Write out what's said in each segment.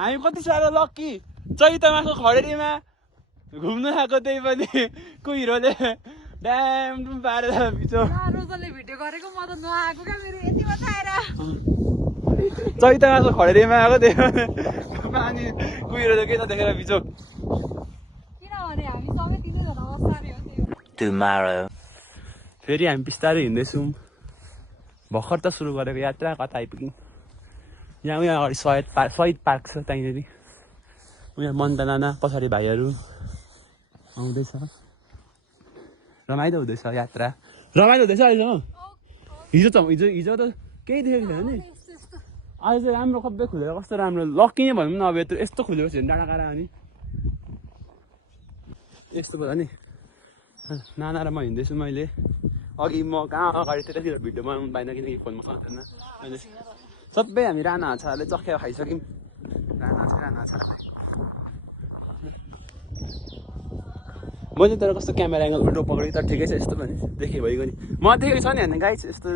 हामी कति साह्रो लक्की चैतमाको खडेरीमा घुम्न आएको त्यही पनि कुहिरोले ड्याम पारेर बिचो रोजले भिडियो गरेको म त नआएको क्या मेरो यति मात्र आएर चैतमाको खडेरीमा आएको त्यही पनि पानी कुहिरोले के त देखेर बिचो किनभने हामी सबै तिनैजना असारे हो त्यो Tomorrow. फेरि हामी बिस्तारै हिँड्दैछौँ भर्खर त सुरु गरेको यात्रा कता आइपुग्यौँ यहाँ अगाडि शहीद पार्क छ त्यहाँनिर उहाँ मन्टा नाना पछाडि भाइहरू आउँदैछ रमाइलो हुँदैछ यात्रा रमाइलो हुँदैछ अहिलेसम्म हिजो त केही देखेको थिएन नि अहिले चाहिँ राम्रो खप्दै खुलेर कस्तो राम्रो लक्की नै भनौँ न अब यस्तो खुलेको छ डाँडा काँडा अनि यस्तो भयो नि नाना र म हिँड्दैछु मैले अघि म कहाँ अगाडि त्यतातिर भिडियो बनाउनु पाइनँ किनकि फोनमा सक्दैन अहिले सबै हामी राना हाछाहरूले चख्या खाइसक्यौँ राना छ मैले तर कस्तो क्यामेरा एङ्गल उल्टो पक्रेँ तर ठिकै छ यस्तो पनि देखेँ भइगयो नि म देखेको छ नि होइन गाई यस्तो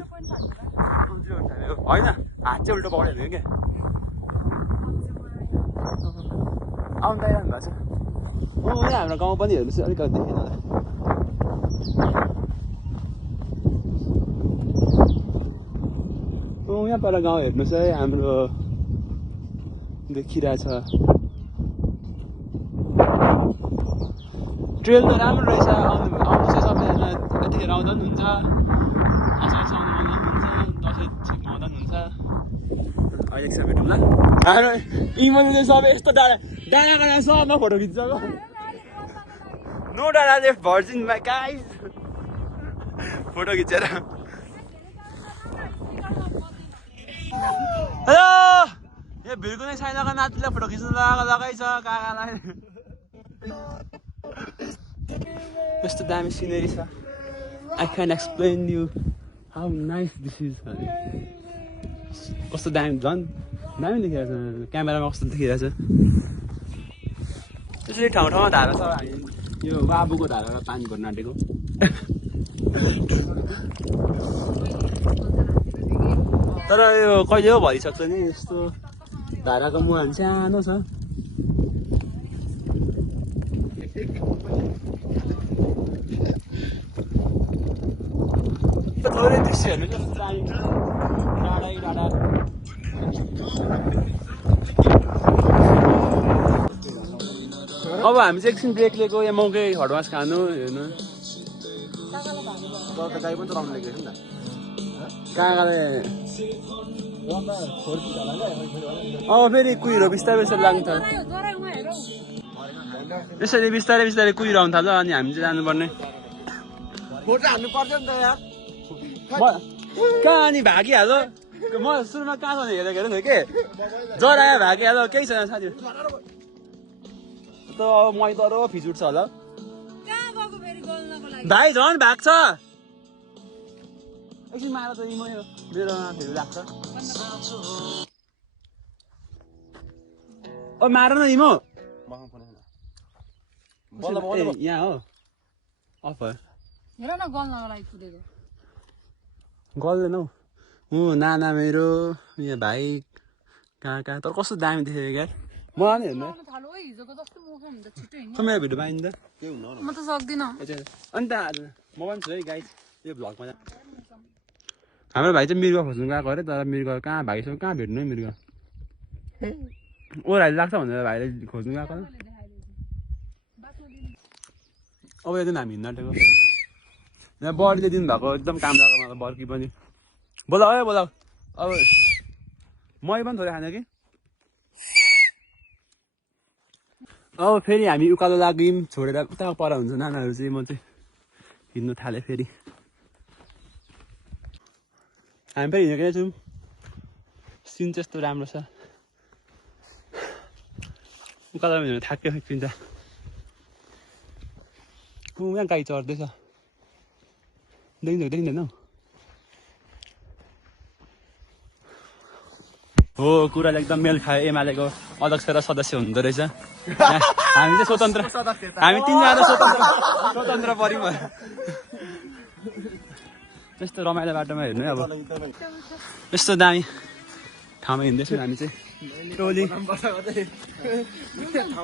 होइन हात चाहिँ उल्टो पक्रेको क्या आउनु त आइरहनु भएको छ यहाँ हाम्रो गाउँ पनि हेर्नुहोस् अलिकति देखेन यहाँ पर गाउँ हेर्नुहोस् है हाम्रो देखिरहेछ ट्रेल त राम्रो रहेछ आउनुहोस् है सबैजना यतिखेर आउँदा पनि हुन्छ असारसम्म आउँदा पनि हुन्छ दसैँ छेकमा आउँदा पनि हुन्छ अहिले एकछिन भेटौँ ल हाम्रो इमोले सबै यस्तो डाँडा काँडा सबमा फोटो खिच्छ नो डाँडा left virgin my guys photo खिचेर हेलो यहाँ भिरको नै साइनाको नातिलाई फोटो खिच्नु लगाइ छ काकालाई यस्तो दामी सिनेरी छ I can explain you how nice this is कस्तो दामी झन् दामी देखिरहेको छ क्यामेरामा कस्तो देखिरहेको छ त्यसरी ठाउँ ठाउँमा धारा छ हामी यो बाबुको धारामा पानी भर्न आँटेको तर यो कहिले हो भइसक्छ नि यस्तो धाराको मुहान सानो छ थोरै दृश्य हेर्नु डाँडा अब हामी चाहिँ एकछिन ब्रेक लिएको यहाँ मौकै हडमास खानु हेर्नु त गाई पनि चलाउनु लिएको नि त काकाले अब फेरि कुहिरो बिस्तारै बिस्तारै लाग्नु थाल्यो यसरी बिस्तारै बिस्तारै कुहिरो आउनु थाल्यो अनि हामी चाहिँ जानुपर्ने फोटो हाल्नु पर्छ नि त यहाँ कहाँ अनि भागिहाल्यो म सुरुमा कहाँ छ हेरेको हेर्नु के जरा भागिहाल्यो केही छैन साथी त अब मै तर फिज उठ्छ होला भाइ झन् भाग्छ एकछिन मार त मेरोमा फेरि लाग्छ ओ मार न इमो यहाँ हो अफ भयो हेर न गल्नको लागि कुदेको गर्दैन हौ नाना मेरो यहाँ भाइ कहाँ कहाँ तर कस्तो दामी देखेको क्या मलाई नि हेर्नु मेरो भिडियो पाइन्छ म त सक्दिनँ अन्त म पनि छु है गाइस यो भ्लगमा हाम्रो भाइ चाहिँ मृग खोज्नु गएको अरे तर मृग कहाँ भाइसँग कहाँ भेट्नु है मृग ओह्राली लाग्छ भनेर भाइले खोज्नु गएको अब यो दिन हामी हिँड्न आँटेको यहाँ बडीले दिनुभएको एकदम काम लाग्यो मलाई बर्की पनि बोलाऊ है बोलाऊ अब मै पनि थोरै खाने कि अब फेरि हामी उकालो लाग्यौँ छोडेर उता पर हुन्छ नानाहरू चाहिँ म चाहिँ हिँड्नु थालेँ फेरि हामी फेरि हिँडेकै छौँ सिन चाहिँ यस्तो राम्रो छ उकालो हिँडेर थाक्यो पिन्छ यहाँ गाई चढ्दैछ देखिँदैन हो कुराले एकदम मेल खायो एमालेको अध्यक्ष र सदस्य हुँदो रहेछ हामी चाहिँ स्वतन्त्र हामी तिनजना स्वतन्त्र पऱ्यौँ यस्तो रमाइलो बाटोमा हेर्नु अब यस्तो दामी ठाउँमा हिँड्दैछौँ हामी चाहिँ टोली ठाउँ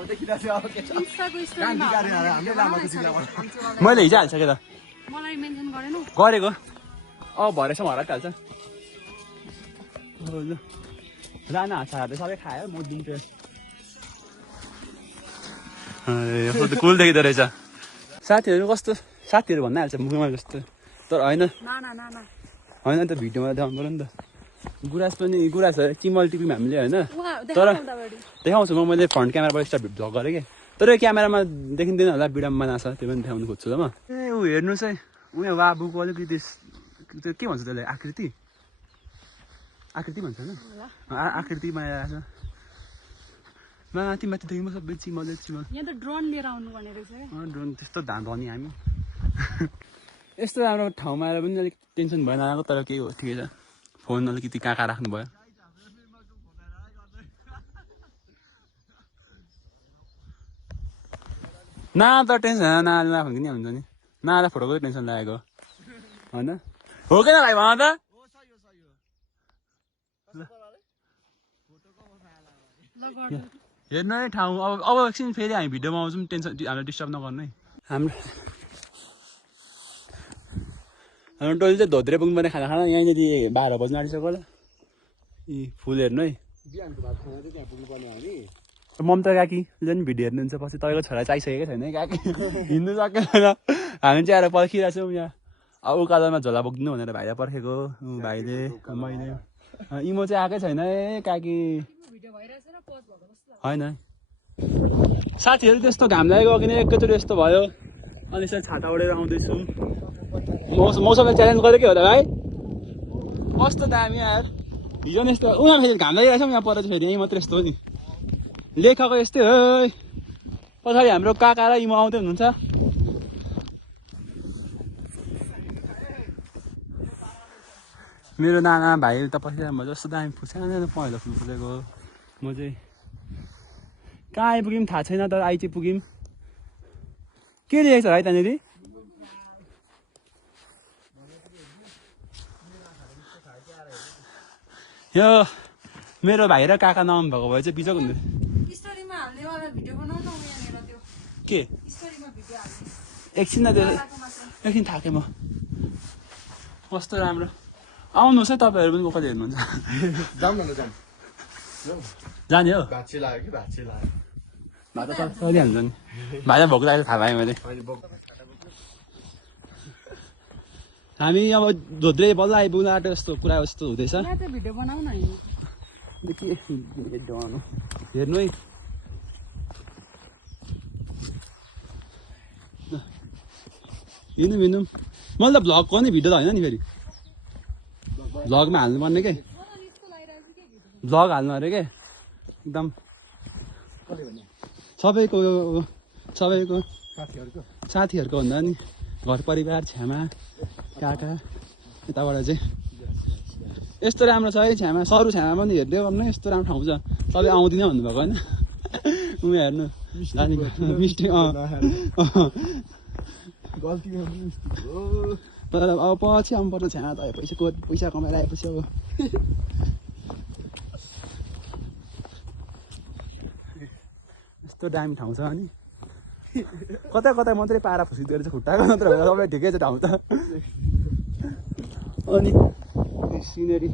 देखिरहेको छ अब के छ इन्स्टाको कहाँ स्टोरीमा बिगार्यो यार, हामीले लामाको जिल्लाबाट। मैले हिजो हाल्छ के त मलाई मेन्सन गरेनौ गरेको अब भरेसम्म हराइहाल्छ ल राना हाछाहरूले सबै खायो म दिन्छु कुल देखिँदो रहेछ साथीहरू कस्तो साथीहरू भन्दै हाल्छ मुखमा जस्तो तर होइन नाना नाना होइन त भिडियोमा देखाउनु पऱ्यो नि त गुराँस पनि गुराँस हो चिमल टिप्यौँ हामीले होइन उहाँ तर देखाउँदा बढी देखाउँछु म मैले फ्रन्ट क्यामेराबाट एक्स्ट्रा भ्लग गरेँ कि तर यो क्यामेरामा देखिँदैन होला बिडम्बा नाछ त्यो पनि देखाउनु खोज्छु ल म ए ऊ हेर्नुहोस् है उयो बाबुको अलिकति त्यो के भन्छ त्यसलाई आकृति आकृति भन्छ होइन आकृति बनाइरहेको छ माथि माथि देख्नु सबै चिमल चिमल यहाँ त ड्रोन लिएर आउनु भने रहेछ क्या ड्रोन त्यस्तो धनी हामी यस्तो राम्रो ठाउँमा आएर पनि अलिक टेन्सन भएन आएको तर केही हो ठिकै छ फोन अलिकति कहाँ कहाँ राख्नुभयो न त टेन्सन होइन नआले नफोन नि हुन्छ नि नआएर फोटोको टेन्सन लागेको होइन हो कि भाइ भन त हेर्नु है ठाउँ अब एकछिन फेरि हामी भिडियोमा आउँछौँ टेन्सन हामीलाई डिस्टर्ब नगर्नु है हाम्रो टोली चाहिँ धोत्रे पुग्नु पर्ने खाना खाना यहीँनिर 12 बज्नु आँटिसक्यो होला यी फुल हेर्नु है बिहानको भात खाना चाहिँ त्यहाँ पुग्नुपर्ने हामी ममता काकीले पनि भिडियो हेर्नुहुन्छ पछि तपाईँको छोरा चाहिँ आइसकेकै छैन है काकी हिँड्नु सकेन हामी चाहिँ आएर पर्खिरहेको छौँ यहाँ अब उकालोमा झोला बोक्दिनु भनेर भाइलाई पर्खेको भाइले मैले इमो चाहिँ आएकै छैन है काकी होइन साथीहरू त्यस्तो घाम लागेको अघि नै एकैचोटि यस्तो भयो अनि यसरी छाता ओढेर आउँदैछु मौसमले च्यालेन्ज गरेकै हो त भाइ कस्तो दामी यार हिजो नि यस्तो उनीहरू फेरि घाम लागिरहेको छ यहाँ पर फेरि यहीँ मात्रै यस्तो हो नि लेखको यस्तै हो पछाडि हाम्रो काका र इमो आउँदै हुनुहुन्छ मेरो नाना भाइ त पछि जस्तो दामी फुल सानो पहेँलो फुल फुलेको म चाहिँ कहाँ आइपुग्यौँ थाहा छैन तर आइ चाहिँ पुग्यौँ के लेखेको छ भाइ त्यहाँनिर यो मेरो भाइ र काका नआउनु भएको भए चाहिँ बिजोग हुन्थ्यो स्टोरीमा हाल्ने वाला भिडियो बनाउन यहाँनिर त्यो के स्टोरीमा भिडियो हाल्ने एकछिन न त्यो एकछिन थाकेँ म कस्तो राम्रो आउनुहोस् है तपाईँहरू पनि कहिले हेर्नुहुन्छ जाउँ न जाउँ जाने हो भात लाग्यो कि भात लाग्यो भात त चलिहाल्छ नि भाइलाई भोक लागेको थाहा पाएँ मैले हामी अब धोद्रे बल्ल आइपुग्नु आँटो जस्तो कुरा जस्तो हुँदैछ यहाँ चाहिँ भिडियो बनाउन होइन के हेर्नु है हिँड्नु हिँड्नु मैले त भ्लगको नि भिडियो त होइन नि फेरि भ्लगमा हाल्नुपर्ने के भ्लग हाल्नु अरे के एकदम सबैको साथीहरूको भन्दा नि घर परिवार छ्यामा काका यताबाट चाहिँ यस्तो राम्रो छ है छ्यामा सरू छ्यामा पनि हेर्दै गर्नु यस्तो राम्रो ठाउँ छ तपाईँ आउँदिन भन्नुभएको होइन उयो हेर्नु मिस्टी तर अब पछि आउनुपर्छ छ्यामा त पैसा कमाएर आएपछि अब यस्तो दामी ठाउँ छ अनि कता कता मात्रै पारा फुसिदिएर चाहिँ खुट्टाको मात्र हो सबै ठिकै छ ठाउँ त अनि सिनेरी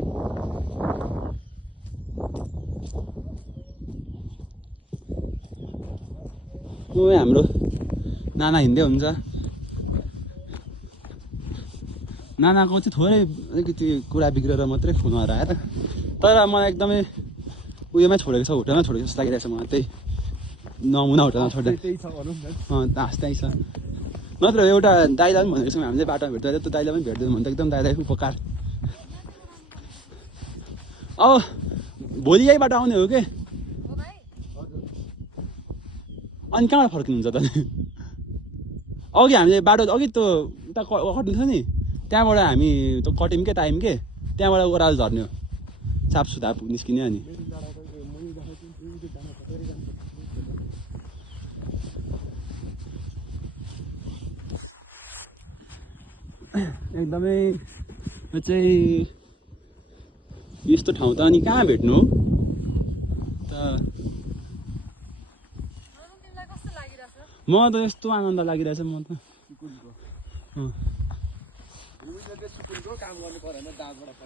हाम्रो नाना हिँड्दै हुन्छ नानाको चाहिँ थोरै अलिकति कुरा बिग्रेर मात्रै फोनमा हराएर तर मलाई एकदमै उयोमै छोडेको छ होटलमा छोडेको जस्तो लागिरहेको छ मलाई त्यही नमुना होटलमा छोड्दै हाँस्दै छ नत्र एउटा दाइलाई पनि भनेको छौँ हामीले बाटोमा भेट्दा त्यो दाइलाई पनि भेट्दैन भने त एकदम दाइलाई उपकार अब भोलि यहीँबाट आउने हो कि अनि कहाँबाट फर्किनुहुन्छ त अघि हामीले बाटो अघि त्यो उता कट्नु छ नि त्यहाँबाट हामी त्यो कट्यौँ के टाइम के त्यहाँबाट ओह्रालो झर्ने हो साफसुधार निस्किने अनि एकदमै यो चाहिँ यस्तो ठाउँ त अनि कहाँ भेट्नु म त यस्तो आनन्द लागिरहेछ म त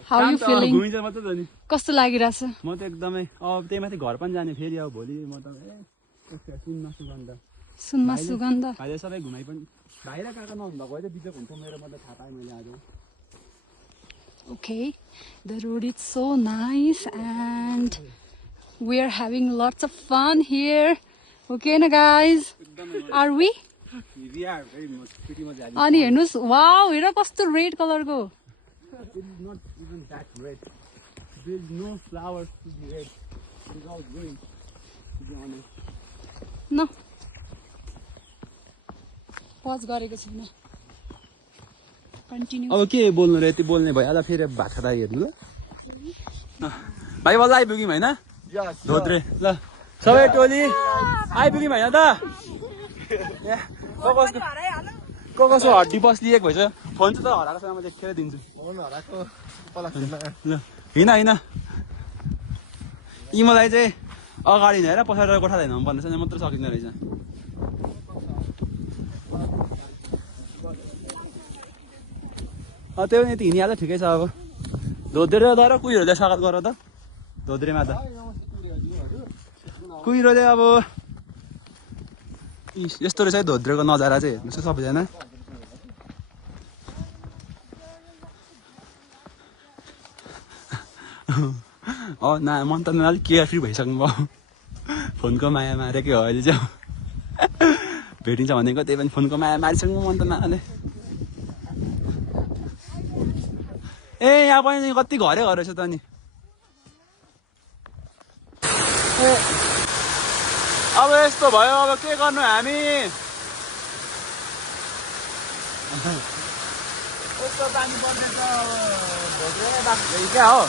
हाउ यु फिलिङ घुमिन्छ मात्रै त नि कस्तो लागिरहेछ म त एकदमै अब त्यही माथि घर पनि जाने फेरि अब भोलि म त सुनमा सुगन्ध सुनमा सुगन्ध भाइले सबै घुमाइ पनि भाइ र काका नहुनु भएको चाहिँ बिजोग हुन्छ मेरो म त थाहा पाएँ मैले आज Okay, the road is so nice and we are having lots of fun here. Okay, na guys? Are we? We are very much pretty much having अनि हेर्नुस् वाउ हेर कस्तो रेड कलरको It is not even that red. There is no flowers to be red. It is all green, to be honest. न pause गरेको छैन continue अब के बोल्नु रे यति बोल्ने भइहाल्छ फेरि भात खाँदा हेर्नु ल भाइ बल्ल आइपुग्यौँ होइन धोत्रे ल सबै टोली आइपुग्यौँ होइन त कसको हड्डी बस्लिएको भएछ फोन चाहिँ त हराएको छ म देखेर दिन्छु ल होइन इमोलाई चाहिँ अगाडि हिँडेर पछाडि कोठा हिँड्नु पर्ने छ मात्र सकिँदो रहेछ त्यो पनि यति हिँडिहाल्छ ठिकै छ अब धोद्रे तर कुहिरोले स्वागत गर त धोद्रेमा त कुहिरोले अब यस्तो रहेछ है धोद्रेको नजारा चाहिँ हेर्नुहोस् है सबैजना ना मन त अलिक केयरफ्री भइसक्नु भयो फोनको माया मारेकै हो अहिले चाहिँ भेटिन्छ भनेको त्यही पनि फोनको माया मारिसक्नु मन त नाले ए यहाँ पनि कति घरै घर रहेछ त नि अब यस्तो भयो अब के गर्नु हामी यस्तो पानी पर्दैछ क्या हो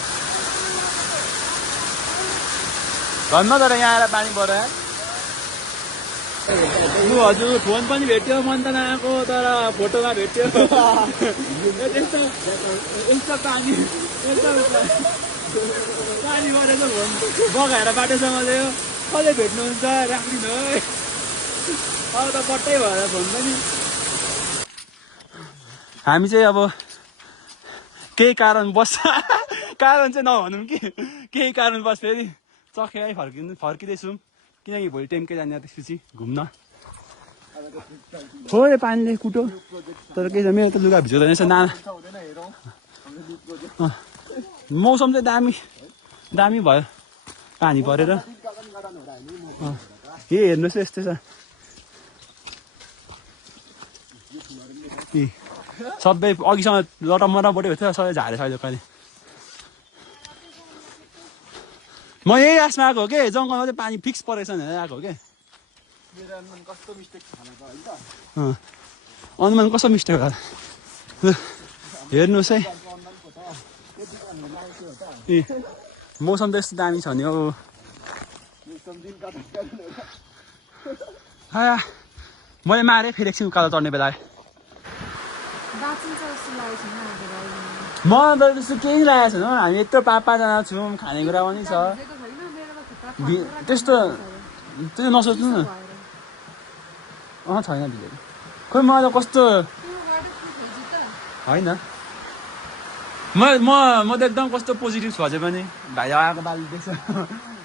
धन्न तर यहाँ आएर पानी पऱ्यो लु हजुर फोन पनि भेट्यो मन त नआएको तर फोटोमा भेट्यो यस्तो पानी पानी परेछ फोन बगाएर बाटोसँगले कसले भेट्नुहुन्छ राख्दिनु है अब त पट्टै भएर फोन पनि हामी चाहिँ अब केही कारणवश कारण चाहिँ नभनौँ कि केही कारणवश फेरि चखेरै फर्किँदैछौँ किनकि भोलि टाइमकै जाने त्यसपछि घुम्न थोरै पानीले कुट्यो तर के छ मेरो त लुगा भिजाउँदैन रहेछ मौसम चाहिँ दामी भयो पानी परेर ए हेर्नुहोस् यस्तो छ सबै अघिसँग लटमरा बढ्यो थियो सबै झारेछ अहिले कहिले म यही आसमा आएको हो कि जङ्गलमा चाहिँ पानी फिक्स परेछ भनेर आएको हो कि अनुमान कस्तो मिस्टेक होला हेर्नुहोस् है ए मौसम त यस्तो दामी छ नि हौ मैले मारेँ फेरि एकछिन उकालो चढ्ने बेला म त त्यस्तो केही लागेको छैन हामी यत्रो पाँचजना छौँ खानेकुरा पनि छ त्यस्तो त्यो नसोच्नु न छैन भिजेको खोइ मलाई त कस्तो होइन म त एकदम कस्तो पोजिटिभ छ अझै पनि भाइ आएको बाली देख्छ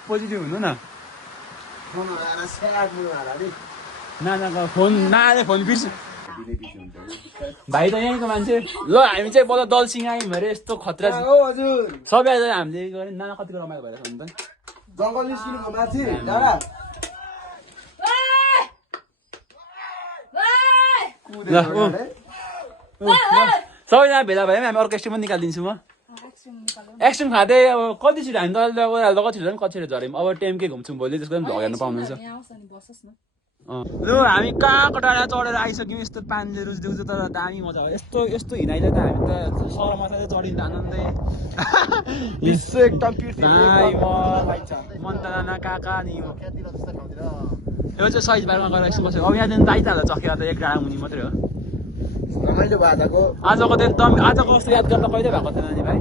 पोजिटिभ हुनु न नानाको फोन नआएर फोन बिर्स भाइ त यहीँको मान्छे ल हामी चाहिँ बल्ल दलसिंह आयौँ अरे यस्तो खतरा सबै आएर हामीले गऱ्यौँ नाना कतिको रमाइलो भइरहेको नि त जङ्गल निस्किनुको माथि डाँडा सबैजना भेला भयो हामी अर्को एक्सट्रिम पनि निकालिदिन्छु म एक्सट्रिम खाँदै अब कति छिटो हामी त कति छिटो कति छिटो झऱ्यौँ अब टाइमकै घुम्छौँ भोलि त्यसको पनि भ्लग हेर्नु पाउनुहुन्छ लु हामी कहाँको डाँडा चढेर आइसक्यौँ यस्तो पानीले रुच्दै तर दामी मजा हो यस्तो हिँडाइले त हामी त सरमा चाहिँ चढिन्छ आनन्दै मन त नाना काका नि यो चाहिँ शहीद पार्कमा गएर एकछिन बसेको अब यहाँदेखि दाइचाल्छ चखेर त एक डाँडा मुनि मात्रै हो आजको दिन आजको जस्तो यादगार त कहिले भएको थिएन नि भाइ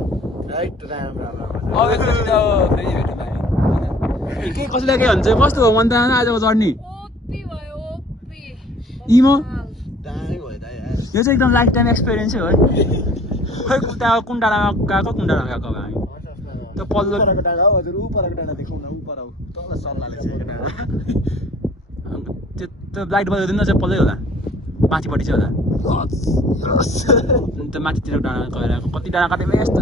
अब एकचोटि फेरि भेट्नु भाइ के कसैलाई के भन्छ कस्तो हो मन त नाना आजको चढ्ने इमो डाँडै भयो त यार यो चाहिँ एकदम लाइफ टाइम एक्सपिरियन्सै हो है खै त्यहाँ कुन डाँडामा गएको कुन डाँडामा गएको अब हामी त्यो पल्लो परको डाँडा हो हजुर ऊ परको डाँडा देखाउन ऊ पर हो तल सल्लाहले चाहिँ डाँडा त्यो लाइट बजाउँदैन चाहिँ पल्लै होला माथिपट्टि चाहिँ होला त्यो माथितिर डाँडा गएर कति डाँडा काटेमा यस्तो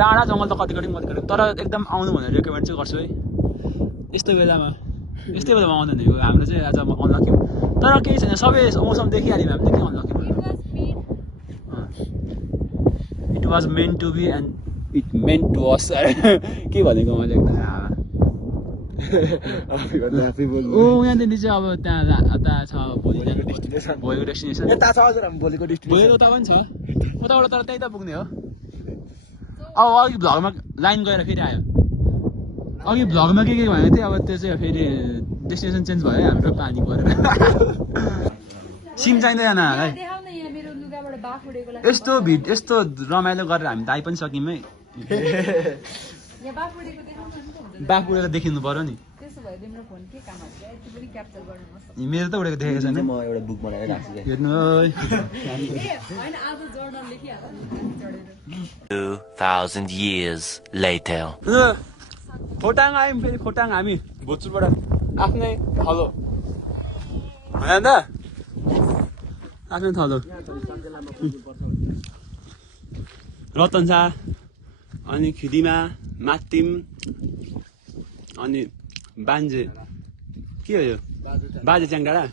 डाँडा जङ्गल त कति कति तर एकदम आउनु भनेर रेकमेन्ड चाहिँ गर्छु है यस्तो बेलामा आउँदैन यो हाम्रो चाहिँ आज अनलकी तर केही छैन सबै मौसम देखिहाल्यौँ हामीले के unlucky it was meant to be and it meant to us के भनेको मैले एकदम यहाँदेखि चाहिँ अब त्यहाँ छ भोलिको डेस्टिनेसन यता छ हजुर हामी भोलिको भोलि डेस्टिनेसन उता पनि छ उताबाट तर त्यही त पुग्ने हो अब अघि भ्लगमा लाइन गएर फेरि आयो अघि भ्लगमा के भनेको थियो अब त्यो चाहिँ फेरि डेस्टिनेसन चेन्ज भयो हाम्रो पानी परेर सिम चाहिँदैन है यस्तो रमाइलो गरेर हामी त आइ पनि सक्यौँ है बाफ उडेर देखिनु पर्यो नि मेरो त उडेको देखेको छैन म एउटा बुक बनाएर राख्छु हेर्नु 2000 years later. खोटाङ आयौँ फेरि खोटाङ हामी भोजपुरबाट आफ्नै थलो होइन त आफ्नै थलो रतनसा अनि खिदिमा मातिम अनि बान्जे के हो यो बाजे च्याङ डाँडा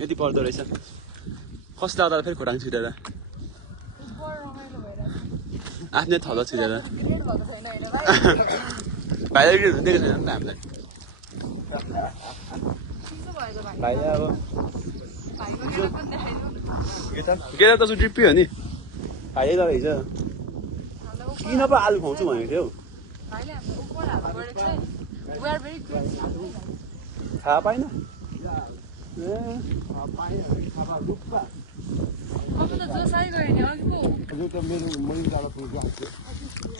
यति पर्दो रहेछ कस्तो आउँदा फेरि खोटाङ छिटेर आफ्नै थलो छिटेर भाइले दिएको छैन नि त हामीलाई भाइले अब गेटा त ट्रिप्पी हो नि भाइले तर हिजो किन पो आलु खुवाउँछु भनेको थियो थाहा पाइन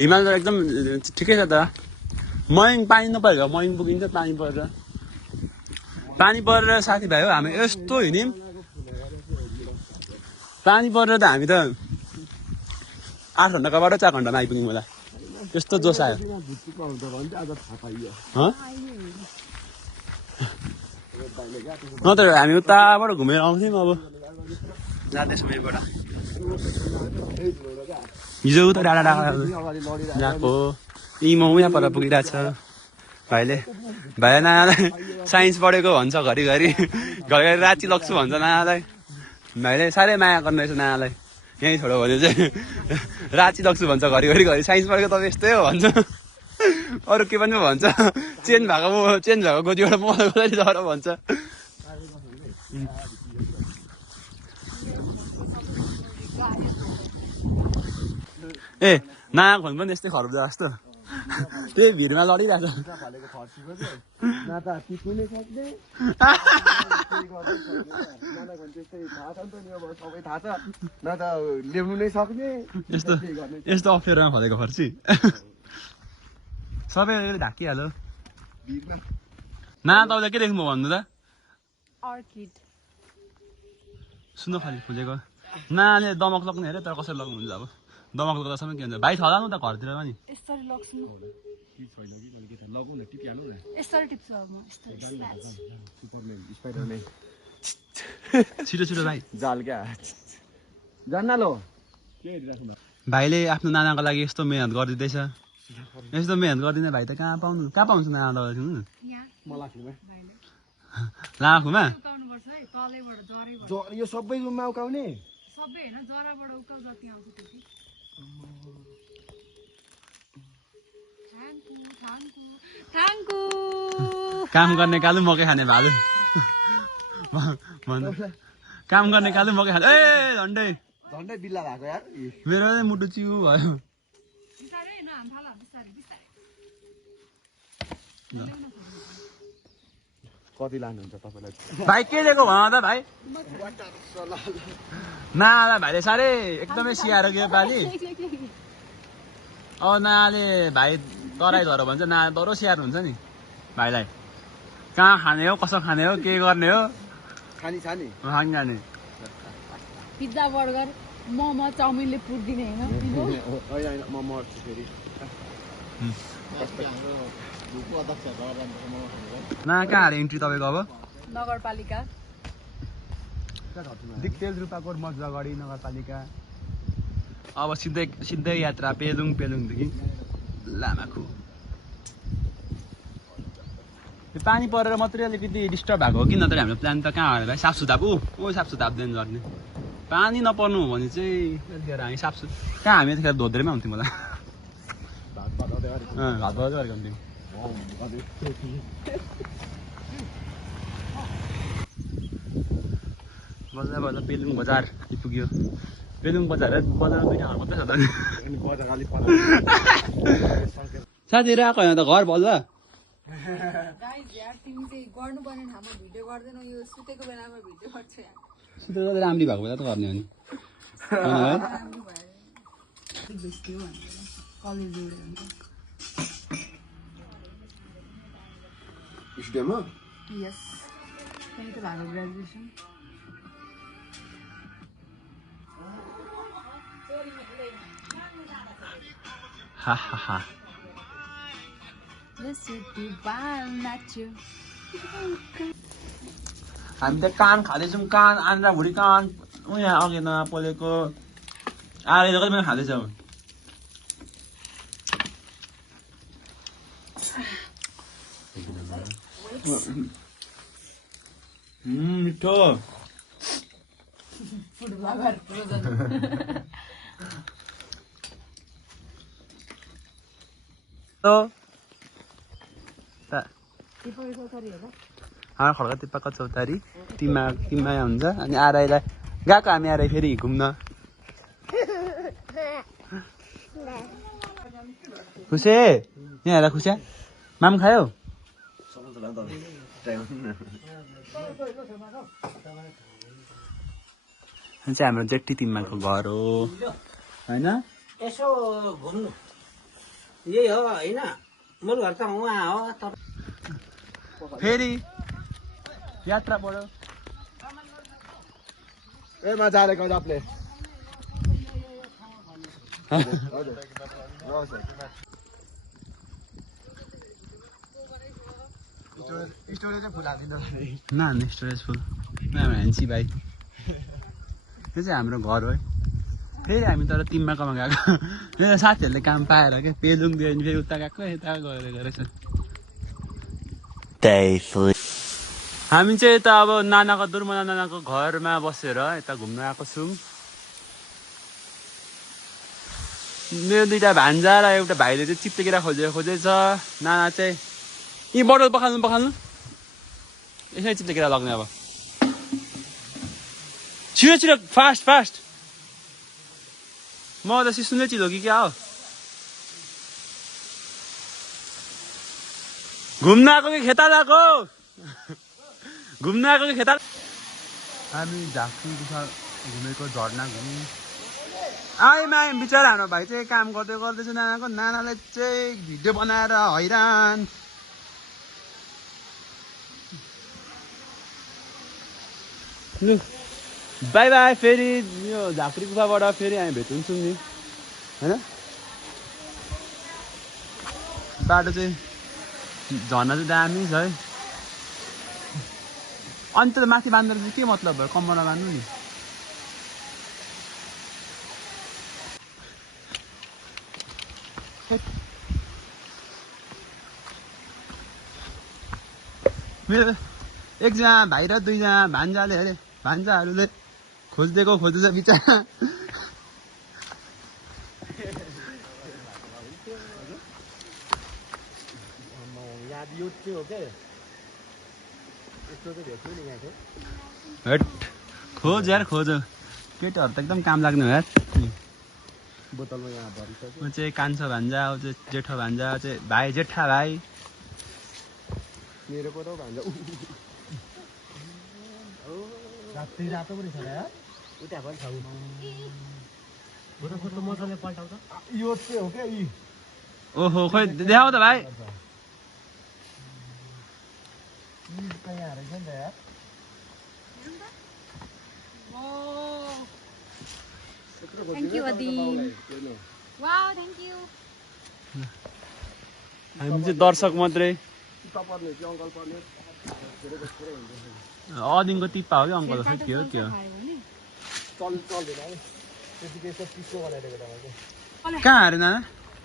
हिमाल त एकदम ठिकै छ त मयङ पानी नपरेको मयङ पुगिन्छ पानी परेर साथीभाइ हो हामी यस्तो हिँड्यौँ पानी परेर त हामी त 8 घन्टाको बाटो 4 घन्टामा आइपुग्यौँ होला त्यस्तो जोस आयो नत्र हामी उताबाट घुमेर आउँथ्यौँ अब जाँदैछौँ यहीँबाट हिजो उता डाँडा गएको इमो यहाँ पर पुगिरहेछ भाइले नानालाई साइन्स पढेको भन्छ घरिघरि राँची लग्छु भन्छ नानालाई भाइले साह्रै माया गर्ने रहेछ नानालाई यहीँ छोडो भने चाहिँ राँची लग्छु भन्छ घरि साइन्स पढेको तपाईँ यस्तै हो भन्छ अरू के पनि भन्छ चेन्ज भएको गोजीबाट मलाई झर भन्छ ए नाक भन्नु पनि यस्तै खर्ब जस्तो त्यही भिडमा लडिरहेको यस्तो अप्ठ्यारोमा फलेको फर्सी सबै ढाकिहाल्यो ना तपाईँले के देख्नु भन्नु त सुन्न खालि फुलेको नाले दमक लग्ने अरे तर कसरी लग्नुहुन्छ अब दमक लग्दासम्म के हुन्छ भाइ थलानु त घरतिर पनि छिटो भाइ जाल क्या जान्नालो भाइले आफ्नो नानाको लागि यस्तो मेहनत गरिदिँदैछ यस्तो मेहनत गरिदिने भाइ त कहाँ पाउँछ नाना लाखुमा यो सबै रुममा उकाउने काम गर्ने कालु मकै खाने भालु काम गर्ने कालु मकै खाने ए झन्डै बिल्ला भएको यार मेरो मुटु चिउ भयो कति लानुहुन्छ तपाईँलाई भाइ के दिएको भन त भाइ नालाई भाइले साह्रै एकदमै सियाएर गयो पालि अब नाले भाइ तराई धरो भन्छ ना डरो स्याहार हुन्छ नि भाइलाई कहाँ खाने हो कसो खाने हो के गर्ने हो खानी छ नि खाने पिज्जा बर्गर मोमो चाउमिनले पुर्दिने होइन होइन म मर्छु फेरि कहाँ हाले इन्ट्री तपाईँको अब नगरपालिका दिक्तेलद्रुपाको मजगढी नगरपालिका अब सिधै यात्रा पेलुङदेखि लामाखु पानी परेर मात्रै अलिकति डिस्टर्ब भएको हो कि नत्र हाम्रो प्लान त कहाँ होला भाइ साफसुधाप साफसुधाप दिन गर्ने पानी नपर्नु हो भने चाहिँ यतिखेर हामी कहाँ हामी यतिखेर धोद्रेमै हुन्थ्यौँ होला भात बनाउँदै घात बजाउँदै गरेको हुन्थ्यौँ बल्ल बल्ल पेलुङ बजार आइपुग्यो पेलुङ बजार बजारमा दुईवटा घर मात्रै छ त बजार अलिक साथीहरू आएको होइन त घर बल्ल गाइज यार तिमी चाहिँ गर्नुपर्ने ठाउँमा भिडियो गर्दैनौ यो सुतेको बेलामा भिडियो गर्छु यार सुतेर त राम्री भएको बेला त गर्ने हो नि कलेज जोडेर स्टुडियोमा यस त्यही त भएको ग्रेजुएसन हा हा हा हामी त कान खाँदैछौँ कान आन्द्रा भुँडी कान यहाँ अघि नपोलेको आएर कति बेला खाँदैछौँ मिठो हाम्रो खड्का टिप्पाको चौतारी टिममा हुन्छ अनि आरआईलाई गएको हामी आरआई फेरि घुम्न खुसे यहाँ हेर खुसिया माम खायो चाहिँ हाम्रो जेठी तिम्माको घर हो होइन यसो घुम्नु यही हो होइन मेरो घर त उहाँ हो फेरि यात्रा बढ्यो ए मजा आएको गजबले स्टोरेज चाहिँ फुल हालिदिँदो न स्टोरेज फुल हेन्सी भाइ यो चाहिँ हाम्रो घर हो है फेरि हामी तर तिम्माकोमा गएको मेरो साथीहरूले काम पाएर क्या पेलुङदेखि फेरि उता गएको यता गरेको रहेछ हामी चाहिँ यता अब नानाको दुर्मना नानाको घरमा बसेर यता घुम्न आएको छौँ मेरो दुईवटा भान्जा र एउटा भाइले चाहिँ चिप्लेकेरा खोजेछ नाना चाहिँ यी बोतल पखाल्नु यसरी चिप्लेकेरा लग्ने अब छिटो फास्ट म त सिस्नुले चिलो कि क्या हो घुम्न आएको कि खेताल आएको हामी झाँक्रीको घुमेको झर्ना घुम्यौँ आइमा बिचरा हाम्रो भाइ चाहिँ काम गर्दैछ नानाले चाहिँ भिडियो बनाएर हैरान लु बाई बाई फेरि यो झाँक्री गुफाबाट फेरि हामी भेट हुन्छौँ नि होइन बाटो चाहिँ झर्ना चाहिँ दामी छ है अन्त त माथि बाँधेर चाहिँ के मतलब भयो कम्मरमा बाँध्नु नि मेरो एकजना भाइ र दुईजना भान्जाहरूले खोज्दैछ बिचरा खोज यार खोज केटाहरू त एकदम काम लाग्ने हो यार बोतलमा यहाँ भरिसक्यो म चाहिँ कान्छो भान्जा चाहिँ जेठो भान्जा चाहिँ भाइ जेठा भाइ मेरो पो त भान्जा रातो पनि छ यार उता पनि छ फोटो मजाले पल्टाउँछ यो चाहिँ हो क्या यी ओहो खोइ देखाऊ त भाइ यहाँ रहेछ नि त यार Thank you, Adi. Wow, thank you. हामी चाहिँ दर्शक मात्रै अदिनको टिप्पा हो कि अङ्कल के हो त्यो कहाँ अरे नाना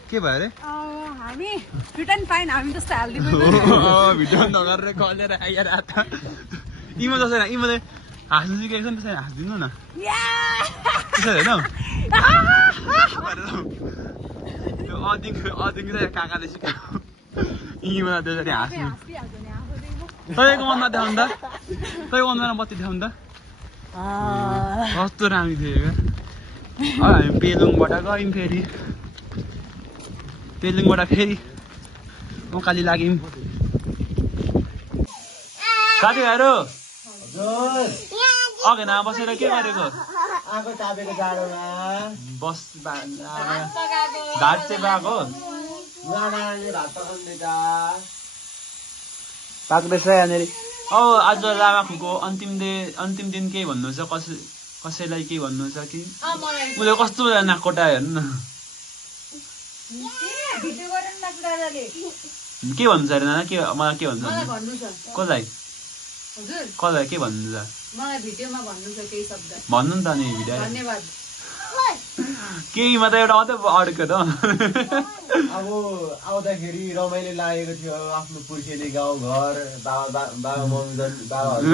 के भयो अरे हामी रिटर्न फाइन हामी जस्तो हाल्दिनु भिडियो नगरेर कलेर आइएर आएको इमो जसरी इमोले हाँस्नु सिकेको छ नि त्यसरी हाँस्दिनु न त्यसरी होइन अदिनको काकाले सिकाएको इमोलाई त्यसरी हाँस्नु तपाईँको मनमा देखाउनु त तपाईँको मनमा बत्ती देखाउनु त कस्तो राम्रो थियो क्या अब हामी पेलुङबाट गयौँ फेरि पेलुङबाट फेरि उकाली लाग्यौँ साथीभाइहरू अघि न बसेर के गरेको आगो तापेको जाडोमा बस भात चाहिँ भएको भात पकाउँदैछ पाक्दैछ यहाँनिर आज लामाखुको अन्तिम दिन केही भन्नु छ कसैलाई केही भन्नु छ कि उसले कस्तो नाक कोटायो हेर्नु न के भन्नु छ अरे नाना के मलाई के भन्नु कसलाई कसलाई के भन्नु छ भन्नु नि त नि भिडियो केही मात्रै एउटा मात्रै अड्क्यो त अब आउँदाखेरि रमाइलो लागेको थियो आफ्नो पुर्खेली गाउँ घर बाबा मम्मी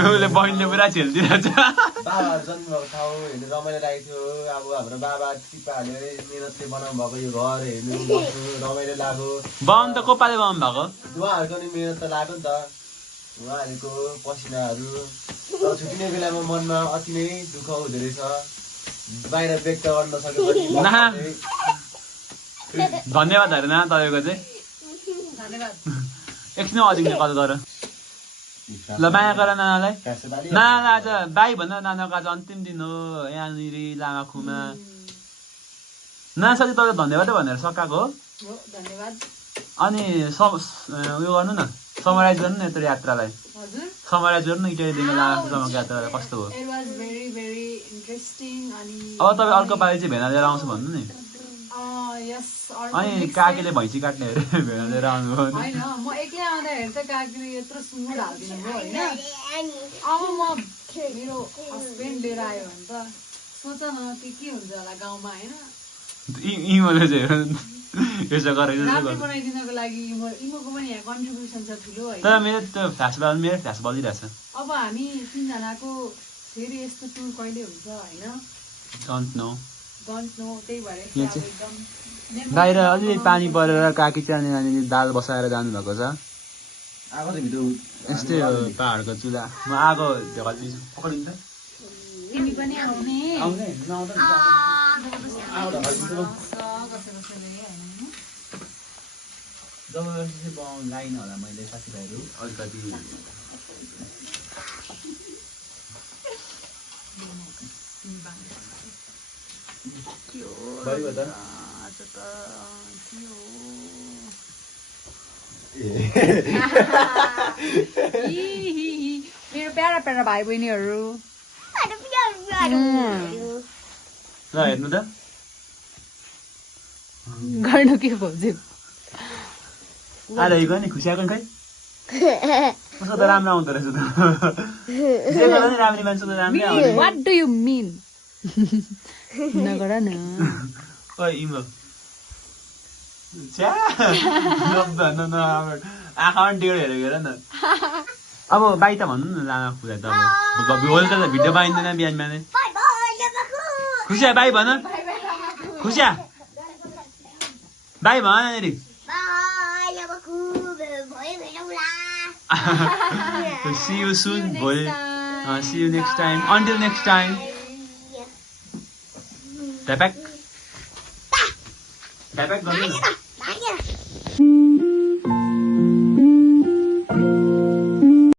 उसले बहिनीले पुरा छेल्दिरहेछ बाबाहरू जन्मभएको ठाउँ हेर्नु रमाइलो लागेको थियो अब हाम्रो बाबा टिप्पाहरूले मेहनतले बनाउनु भएको यो घर हेर्नु बस्नु रमाइलो लाग्यो बाउन त कोपाले बाउनु भएको उहाँहरूको नि मेहनत त लाग्यो नि त उहाँहरूको पसिनाहरू छुट्टिने बेलामा मनमा अति नै दुःख हुँदो रहेछ बाहिर व्यक्त गर्न सकेपछि धन्यवाद अरे ना तपाईँको चाहिँ एकछिन अधिक कल गर ल माया गर नानालाई नाना आज बाई भन नानाको आज अन्तिम दिन हो यहाँनिर लामाखुमा नाना साथी तपाईँ धन्यवादै भनेर सकाएको हो अनि उयो गर्नु न समराइज गर्नु न यत्रो यात्रालाई समराइज गर्नु न इटालीदेखि लामाखुसम्मको यात्रालाई कस्तो हो अब तपाईँ अर्को पालि चाहिँ भेना लिएर आउँछु भन्नु नि अनि काकीले भैँसी काट्ने अरे भेना लिएर आउनु भयो होइन म एक्लै आउँदाखेरि त काकीले यत्रो सुँगुर हालिदिनु भयो होइन अब म मेरो हस्बेन्ड लिएर आयो भने त सोच न के हुन्छ होला गाउँमा होइन इमोले चाहिँ यसो गरेर बनाइदिनको लागि इमोको पनि यहाँ कन्ट्रिब्युसन छ ठुलो होइन तर मेरो त्यो फ्ल्यास बलिरहेछ अब हामी तिनजनाको फेरि यस्तो टुर कहिले हुन्छ होइन डोन्ट नो त्यही भएर बाहिर अलि पानी परेर काकी चाहिँ नानीले दाल बसाएर जानुभएको छ यस्तै हो पाहाडको चुला म आगो झगल्दिन्छु पक्रिन्छ तिमी पनि आउने जबरजस्ती लाइन होला मैले साथीभाइहरू अलिकति मेरो प्यारा प्यारा भाइ बहिनीहरू ल हेर्नु त गर्नु के खोज्यो आएको नि खुसी आएको नि खै कस्तो त राम्रो आउँदो रहेछ त राम्रो मान्छे त राम्रै आउने वाट डु यु मिन नगर न ओइ इमो आँखामा टेढो हेरेको हेर न अब बाई त भन्नु न लामा खुलाई त अब भोलि त भिडियो पाइँदैन बिहान बिहानै खुसिया बाई भन खुसिया बाई भन यहाँनिर see you soon भोलि see you next time until next time Tap back गर्नु न